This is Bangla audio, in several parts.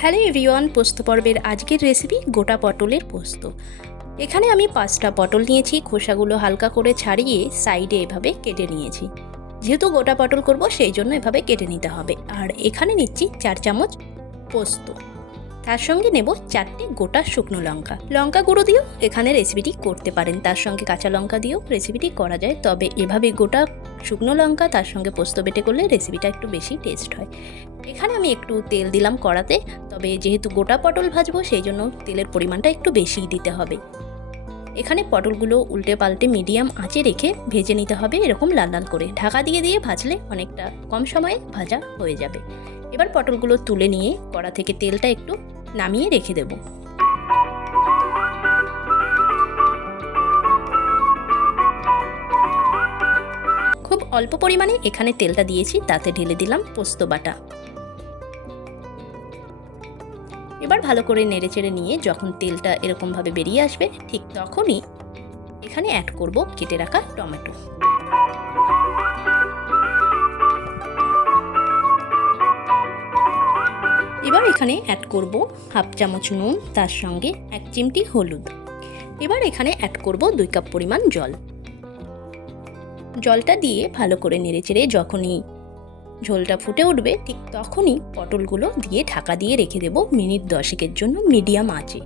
হ্যালো এভরিওয়ান, পোস্ত পর্বের আজকের রেসিপি গোটা পটলের পোস্ত। এখানে আমি পাঁচটা পটল নিয়েছি, খোসাগুলো হালকা করে ছাড়িয়ে সাইডে এভাবে কেটে নিয়েছি। যেহেতু গোটা পটল করব, সেই জন্য এভাবে কেটে নিতে হবে। আর এখানে নিচ্ছি চার চামচ পোস্ত। তার সঙ্গে নেব চারটে গোটা শুকনো লঙ্কা। লঙ্কা গুঁড়ো দিয়েও এখানে রেসিপিটি করতে পারেন। তার সঙ্গে কাঁচা লঙ্কা দিয়েও রেসিপিটি করা যায়। তবে এভাবে গোটা শুকনো লঙ্কা, তার সঙ্গে পোস্ত বেটে করলে রেসিপিটা একটু বেশি টেস্ট হয়। এখানে আমি একটু তেল দিলাম কড়াতে, তবে যেহেতু গোটা পটল ভাজবো, সেই জন্য তেলের পরিমাণটা একটু বেশিই দিতে হবে। এখানে পটলগুলো উল্টে পাল্টে মিডিয়াম আঁচে রেখে ভেজে নিতে হবে, এরকম লাল লাল করে। ঢাকা দিয়ে দিয়ে ভাজলে অনেকটা কম সময়ে ভাজা হয়ে যাবে। এবার পটলগুলো তুলে নিয়ে কড়া থেকে তেলটা একটু নামিয়ে রেখে দেবো। অল্প পরিমাণে এখানে তেলটা দিয়েছি, তাতে ঢেলে দিলাম পোস্ত বাটা। এবার ভালো করে নেড়ে চেড়ে নিয়ে যখন তেলটা এরকমভাবে বেরিয়ে আসবে, ঠিক তখনই এখানে অ্যাড করব কেটে রাখা টমেটো। এবার এখানে অ্যাড করব হাফ চামচ নুন, তার সঙ্গে এক চিমটি হলুদ। এবার এখানে অ্যাড করব দুই কাপ পরিমাণ জল। জলটা দিয়ে ভালো করে নেড়েচেড়ে যখনই ঝোলটা ফুটে উঠবে, ঠিক তখনই পটলগুলো দিয়ে ঢাকা দিয়ে রেখে দেবো মিনিট দশেকের জন্য মিডিয়াম আঁচে।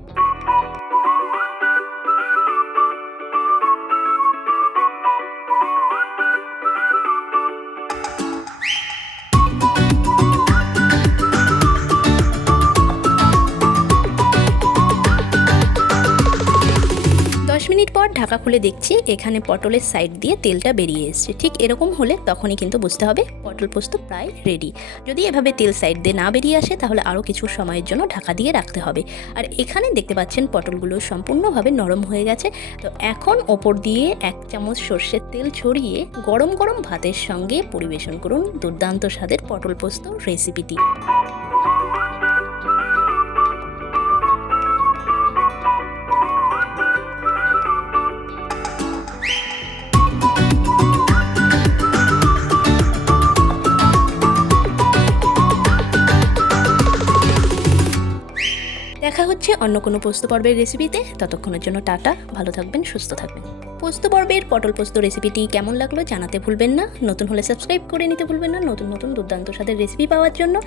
দশ মিনিট পর ঢাকা খুলে দেখছি এখানে পটলের সাইড দিয়ে তেলটা বেরিয়ে এসছে। ঠিক এরকম হলে তখনই কিন্তু বুঝতে হবে পটল পোস্ত প্রায় রেডি যদি এভাবে তেল সাইড দিয়ে না বেরিয়ে আসে, তাহলে আরও কিছু সময়ের জন্য ঢাকা দিয়ে রাখতে হবে। আর এখানে দেখতে পাচ্ছেন পটলগুলো সম্পূর্ণভাবে নরম হয়ে গেছে। তো এখন ওপর দিয়ে এক চামচ সর্ষের তেল ছড়িয়ে গরম গরম ভাতের সঙ্গে পরিবেশন করুন দুর্দান্ত স্বাদের পটল পোস্ত রেসিপিটি দেখা হচ্ছে অন্য কোনো পোস্ত পর্বের রেসিপিতে ততক্ষণের জন্য টাটা, ভালো থাকবেন, সুস্থ থাকবেন। পোস্ত পর্বের পটল পোস্ত রেসিপিটি কেমন লাগল জানাতে ভুলবেন না। নতুন হলে সাবস্ক্রাইব করে নিতে ভুলবেন না। নতুন নতুন দুর্দান্ত স্বাদের রেসিপি পাওয়ার জন্য